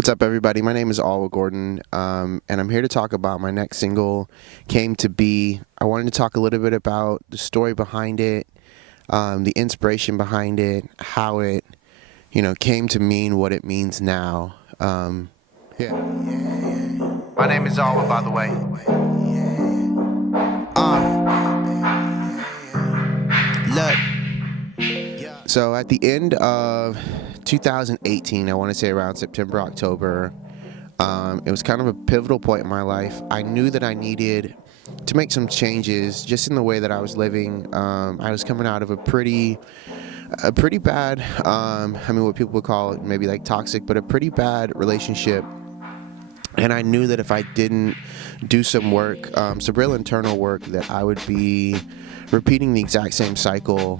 What's up, everybody? My name is Alwa Gordon, and I'm here to talk about my next single, Came to Be. I wanted to talk a little bit about the story behind it, the inspiration behind it, how it, came to mean what it means now. Yeah. My name is Alwa, by the way. Look. So at the end of 2018, I want to say around September, October, it was kind of a pivotal point in my life. I knew that I needed to make some changes just in the way that I was living. I was coming out of a pretty bad, what people would call it maybe like toxic, but a pretty bad relationship. And I knew that if I didn't do some work, some real internal work, that I would be repeating the exact same cycle,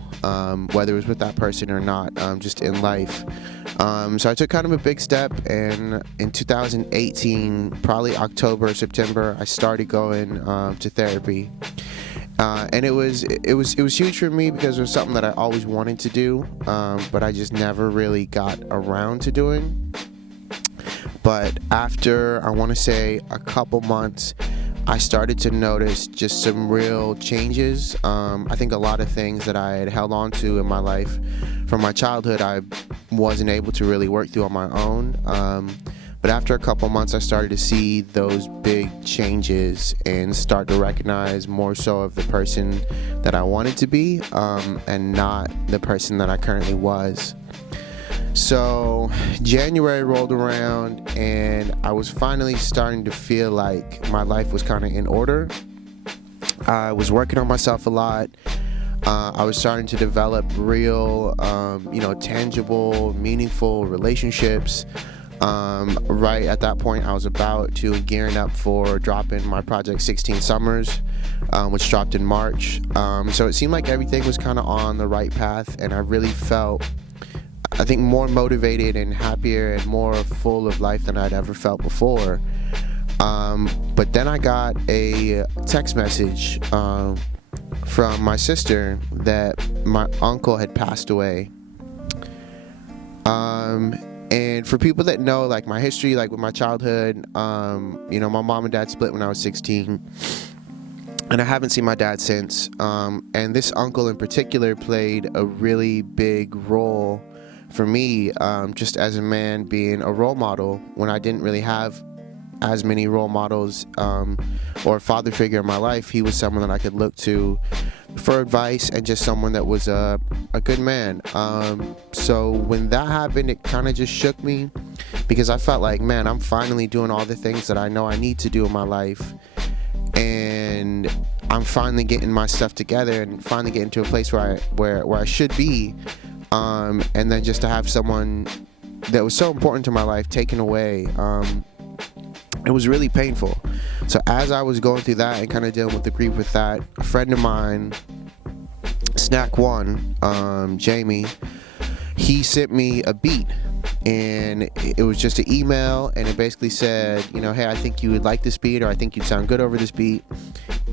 whether it was with that person or not, just in life. So I took kind of a big step, and in 2018, probably October, September, I started going to therapy. And it was huge for me because it was something that I always wanted to do, but I just never really got around to doing. But after, I want to say, a couple months, I started to notice just some real changes. I think a lot of things that I had held on to in my life from my childhood, I wasn't able to really work through on my own. But after a couple months, I started to see those big changes and start to recognize more so of the person that I wanted to be, and not the person that I currently was. So January rolled around, and I was finally starting to feel like my life was kind of in order. I was working on myself a lot. I was starting to develop real, tangible, meaningful relationships. Right at that point, I was about to gearing up for dropping my project 16 Summers, which dropped in March. So it seemed like everything was kind of on the right path, and I really felt, I think, more motivated and happier and more full of life than I'd ever felt before. But then I got a text message from my sister that my uncle had passed away. And for people that know, like, my history, like with my childhood, my mom and dad split when I was 16. And I haven't seen my dad since. And this uncle in particular played a really big role for me, just as a man, being a role model when I didn't really have as many role models or a father figure in my life. He was someone that I could look to for advice, and just someone that was a good man. So when that happened, it kind of just shook me, because I felt like, man, I'm finally doing all the things that I know I need to do in my life, and I'm finally getting my stuff together and finally getting to a place where I should be. And then just to have someone that was so important to my life taken away, it was really painful. So as I was going through that and kind of dealing with the grief with that, a friend of mine, Snack One, Jamie, he sent me a beat, and it was just an email, and it basically said, hey, I think you would like this beat, or I think you'd sound good over this beat.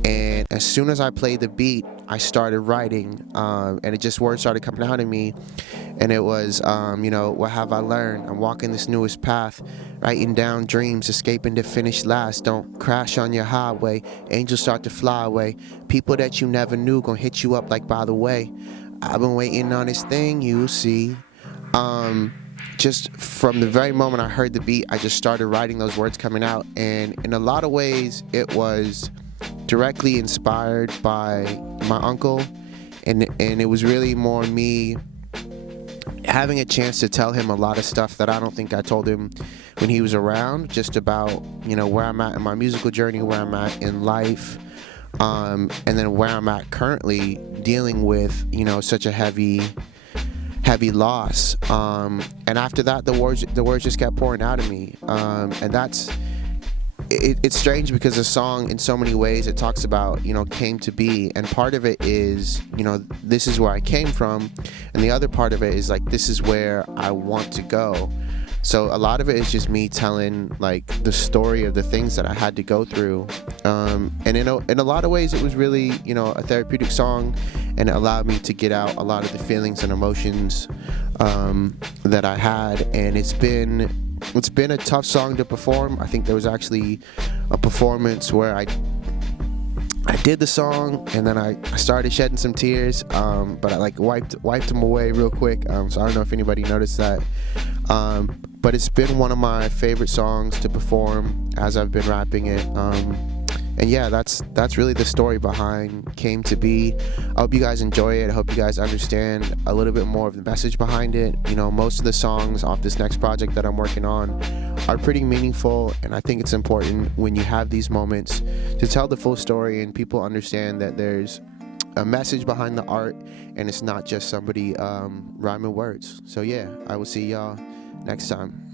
And as soon as I played the beat, I started writing, and it just, words started coming out of me. And it was, what have I learned? I'm walking this newest path, writing down dreams, escaping to finish last. Don't crash on your highway. Angels start to fly away. People that you never knew gonna hit you up like, by the way, I've been waiting on this thing, you see. Just from the very moment I heard the beat, I just started writing those words coming out. And in a lot of ways, it was directly inspired by my uncle, and it was really more me having a chance to tell him a lot of stuff that I don't think I told him when he was around, just about, where I'm at in my musical journey, where I'm at in life, and then where I'm at currently dealing with, such a heavy loss. And after that, the words just kept pouring out of me. And that's, it's strange, because the song, in so many ways, it talks about, came to be, and part of it is, this is where I came from, and the other part of it is like, this is where I want to go. So a lot of it is just me telling, like, the story of the things that I had to go through, and in a lot of ways, it was really, a therapeutic song, and it allowed me to get out a lot of the feelings and emotions that I had. And it's been It's been a tough song to perform. I think there was actually a performance where I did the song and then I started shedding some tears, but I like wiped them away real quick. So I don't know if anybody noticed that. But it's been one of my favorite songs to perform as I've been rapping it. And yeah, that's really the story behind Came to Be. I hope you guys enjoy it. I hope you guys understand a little bit more of the message behind it. You know, most of the songs off this next project that I'm working on are pretty meaningful, and I think it's important when you have these moments to tell the full story and people understand that there's a message behind the art and it's not just somebody rhyming words. So yeah, I will see y'all next time.